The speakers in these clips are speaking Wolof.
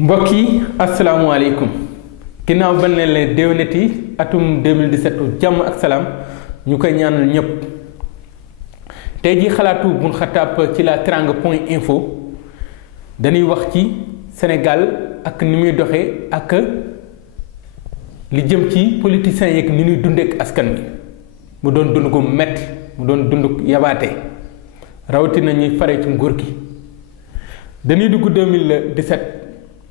mbokk yi asalaamaaleykum ginnaaw ban leen déwénati atum 2017 jàmm ak salaam ñu koy ñaanal ñëpp tey ji xalaatu Bun Xataab ci la teranga point info dañuy wax ci Sénégal ak ni muy doxee ak li jëm ci politiciens yeeg ni ñuy dundee ak askan wi mu doon dund gu metti mu doon dund yabaate rawatina ñuy fare ci nguur gi dañuy dugg 2017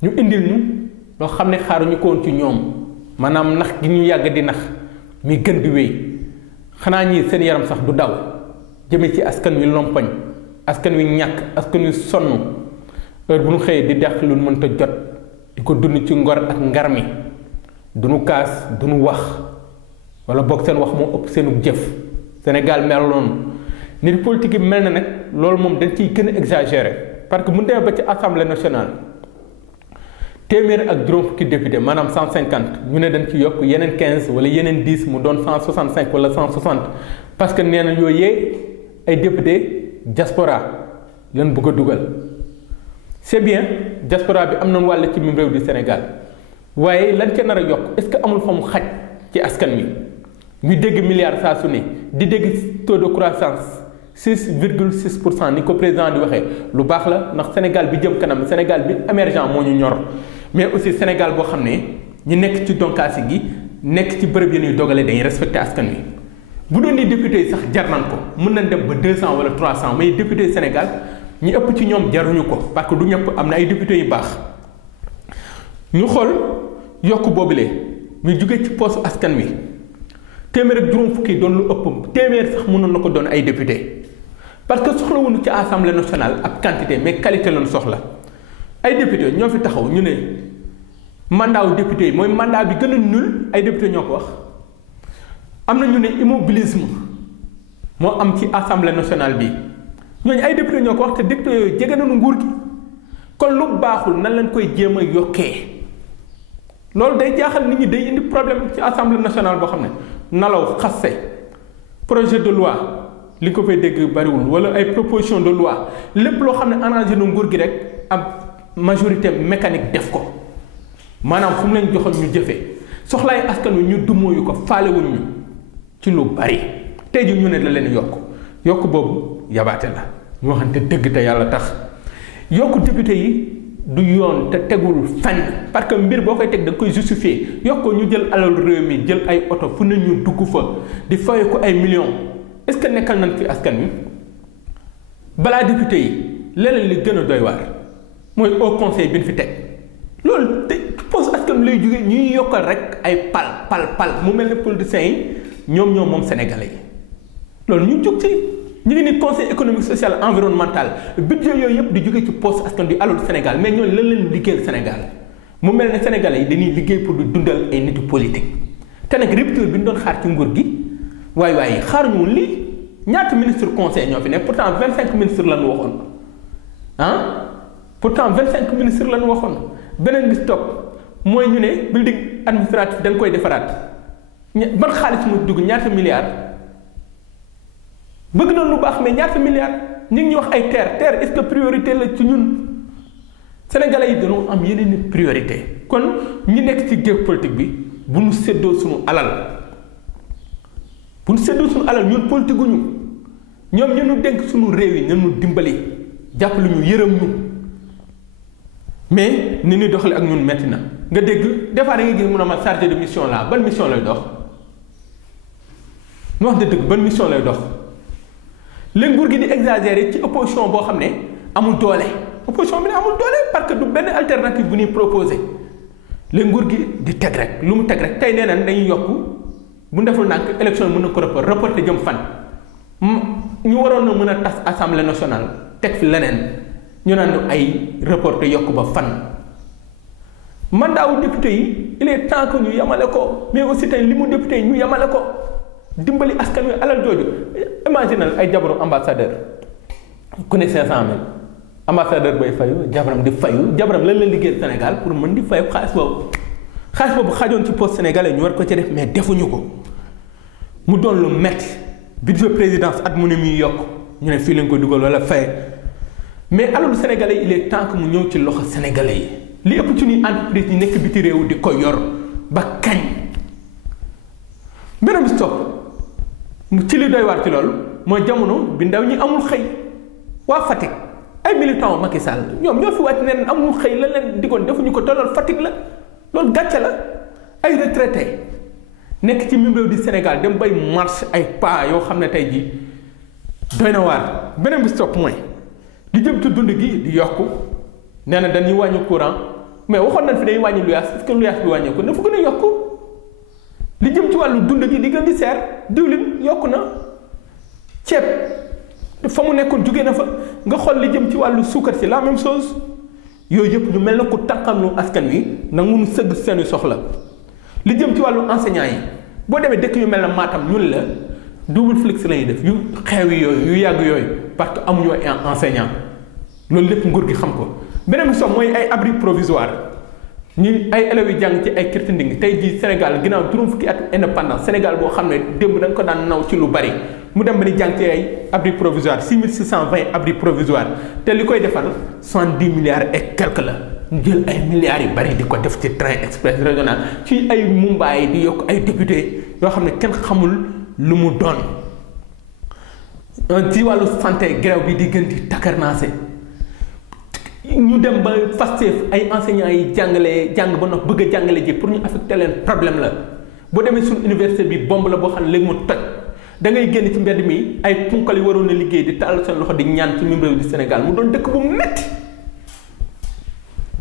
ñu indil ñu loo xam ne xaaruñu ko woon ci ñoom maanaam nax gi ñu yàgg di nax mi gën di wéy xanaa ñii seen yaram sax du daw jëme ci askan wi lompoñ askan wi ñàkk askan wi sonn heure bu ñu xëyee di deq lu mënta jot di ko dund ci ngor ak ngar mi duñu kaas duñu wax wala boog seen wax moo ëpp seenu jëf Sénégal mel noonu nit politique yi mel na nag loolu moom dañ ciy gën a exagéré parce que mu demee ba ci assemblée nationale téeméer ak juróom fukki député maanaam 150 ñu ne dañ ci yokk yeneen 15 wala yeneen 10 mu doon 165 wala 160 parce que nee na yooyu ay député diaspora leen bëgg a dugal c'est bien diaspora bi am nañu wàll ci même réew du Sénégal waaye lan ca nar a yokk est-ce que amul fa mu xaj ci askan wi ñu dégg milliards saa su ne di dégg taux de croissance 6,6% ni ko président di waxee lu baax la ndax Sénégal bi jëm kanam Sénégal bi émergent moo ñu ñor mais aussi Sénégal boo xam ne ñi nekk ci donkaasi gi nekk ci bërëb yi ñuy dogale dañuy respecté askan wi bu doon ni député yi sax jar nañ ko mën nañ dem ba 200 wala 300 mais député Sénégal ñi ëpp ci ñoom jaruñu ko parce que du ñëpp am na ay député yu baax ñu xool yokk boobule muy jóge ci poosu askan wi téeméer ak juróom fukki doon lu ëpp téeméer sax mënoon na ko doon ay député parce que soxlawuñu ci assemblée nationale ab quantité mais qualité lañu soxla ay député ñoo fi taxaw ñu ne mandat wu député yi mooy mandat bi gën a nul ay député ñoo ko wax am na ñu ne immobilisme moo am ci assemblée nationale bi ñooñu ay député ñoo ko wax te député yooyu jege nañu nguur gi kon lu baaxul nan lañ koy jéem a yokkee loolu day jaaxal nit ñi day indi problème ci assemblée nationale boo xam ne nalaw xasse projet de loi li ko fay dégg bariwul wala ay proposition de loi lépp loo xam ne arrangé na nguur gi rek ab majorité mécanique def ko maanaam fu mu leen joxoon ñu jëfee soxlaay askan wi ñu dumóoyu ko faalewuñ ñu ci lu bari tey ji ñu ne la leen yokk boobu yabaate la ñu waxante dëgg te yàlla tax yokk député yi du yoon te tegul fenn parce que mbir boo koy teg da nga koy justifier yokk ko ñu jël alal réew mi jël ay oto fu ne ñu dugg fa di fay ko ay millions est-ce que nekkal nañ fi askan wi balaa député yi leneen li gën a doy waar mooy au conseil bi ñu fi teg loolu te poste askan wi lay jógee ñuy yokkal rek ay pal mu mel ne politiciens yi ñoom moom sénégalais yi loolu ñu jóg ci ñu ngi ni conseil économique social environnemental budget yooyu yëpp di jóge ci poste askan di alal Sénégal mais ñooñu lan leen liggéeyal Sénégal mu mel ne sénégalais yi dañuy liggéey pour di dundal ay nitu politique te nag rupture bi ñu doon xaar ci nguur gi waaye xaaruñu woon lii ñaata ministre conseil ñoo fi ne pourtant 25 ministres lañu waxoon pourtant 25 ministres lañu waxoon beneen bi topp mooy ñu ne building administratif da nga koy defaraat ban xaalis mu dugg ñaata milliards bëgg na lu baax mais ñaata milliards ñu ngi ñuy wax ay terre est-ce que priorité la ci ñun sénégalais yi dañoo am yeneen i priorité kon ñi nekk ci géew politique bi bu ñu séddoo suñu alal ñun politique gu ñu ñoom ñu nu dénk suñu réew yi ñu dimbali jàppale ñu yërëm ñu mais ni ñuy doxale ak ñun metti na nga dégg des fois da nga gis mun a ma chargé de mission la ban mission lay dox ñu wax dëgg ban mission lay dox léegi nguur gi di exagérer ci opposition boo xam ne amul doole opposition bi ne amul doole parce que du benn alternative bu ñuy proposé léegi nguur gi di teg rek lu mu teg rek tey nee nañ dañuy yokk bu deful nànk élection mën na ko reporter jëm fan ñu waroon na mën a tas assemblée nationale teg fi leneen ñu naan ay reporter yokk ba fan mandat wu député yi il est temps que ñu yamale ko mais aussi tey li mu député yi ñu yamale ko dimbali askan wi alal jooju imaginal ay jabaru ambassadeur ku ne 500000 ambassadeur bay fayu jabaram di fayu jabaram lan la liggéey Sénégal pour mën di fayu xaalis boobu xajoon ci poste sénégalais ñu war ko ci def mais defuñu ko mu doon lu metti budget présidence at mu ne muy yokk ñu ne fii lañ ko dugal wala fay mais alalu sénégalais il est temps que mu ñëw ci loxo sénégalais yi li ëpp ci ñuy entreprise yi nekk biti réew di ko yor ba kañ. beneen bi topp ci li doy waar ci loolu mooy jamono bi ndaw ñi amul xëy waa Fatick ay militant Macky Sall ñoom ñoo fi wàcc neen amul xëy la leen diggoon defuñu ko te loolu Fatick la loolu gàcce la. ay retraité nekk ci même réew di Sénégal dem bay marche ay pas yoo xam ne tey jii doy na waar. beneen bi topp mooy li jëm ci dund gi di yokku nee na dañuy wàññi courant mais waxoon nañ fi day wàññi luyaas est-ce que luyaas bi wàññeeku na fu gën a yokku li jëm ci wàllu dund gi di gën di seer diwlin yokku na ceeb fa mu nekkoon jóge na fa nga xool li jëm ci wàllu suukar si la même chose yooyu yëpp ñu mel na ku tànqamlu askan wi nangu nu sëgg seeni soxla. li jëm ci wàllu enseignant yi boo demee dëkk yu mel na Matam ñun la double flux la ñuy def yu xew yi yooyu yu yàgg yooyu parce que amuñoo enseignant loolu lépp nguur gi xam ko. beneen bi sox mooy ay abri provisoire ñi ay élèves yi jàng ci ay kirtinding tey jii Sénégal ginnaaw juróom fukki at indépendance Sénégal boo xam ne démb dañ ko daan naw ci lu bari mu dem ba ni jàng ci ay abri provisoire 6620 abri provisoire te li koy defar 70 milliards et quelque la. ñu jël ay milliards yu bari di ko def ci train express régional ci ay Mumbaay di yokk ay député yoo xam ne kenn xamul lu mu doon. ci wàllu santé grève bi di gën di takarnaase ñu dem ba Pastef ay enseignants yi jàng ba noppi bëgg a jàngale ji pour ñu affecté leen problème la boo demee suñu université bi bombe la boo xam ne léegi mu toj da ngay génn ci mbedd mi ay punkal yi waroon a liggéey di taal seen loxo di ñaan ci même réew di Sénégal mu doon dëkk bu metti.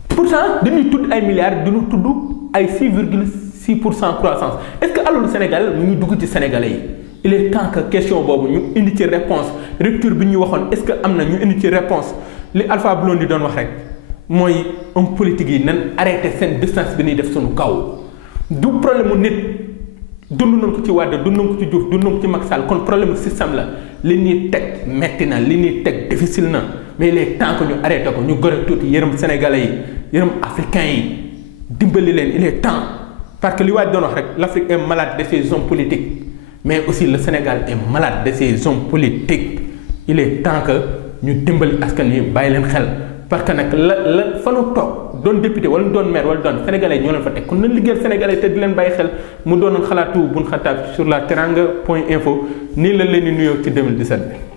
pourtant dañuy tudd ay milliards duñu tudd ay 6,6% croissance est-ce que alalu Sénégal mu ngi dugg ci Sénégalais yi il est temps que question boobu ñu indi ci réponse rupture bi ñu waxoon est-ce que am na ñu indi ci réponse li Alpha Blondy doon wax rek mooy homme politique yi nan arrêté seen distance bi ñuy def suñu kaw du problème mu nit dund nañ ko ci Wade dund nañ ko ci Diouf dund nañ ko ci Macky Sall kon problème système la li ñuy teg metti na li ñuy teg difficile na mais il est temps que ñu arrêté ko ñu gën a tuuti yërëm Sénégalais yi yërëm africains yi dimbali leen il est temps parce que li waaj doon wax rek l'Afrique est malade de ses hommes politiques mais aussi le Sénégal est malade de ses hommes politiques il est temps que ñu dimbali askan wi bàyyi leen xel parce que nag la fa nu toog doon député wala doon maire wala doon sénégalais ñoo leen fa teg kon nañ liggéeyal sénégalais te di leen bàyyi xel mu doonoon xalaatu Boun Khatab sur la teranga.info nii la leen di nuyoo ci 2017 bi.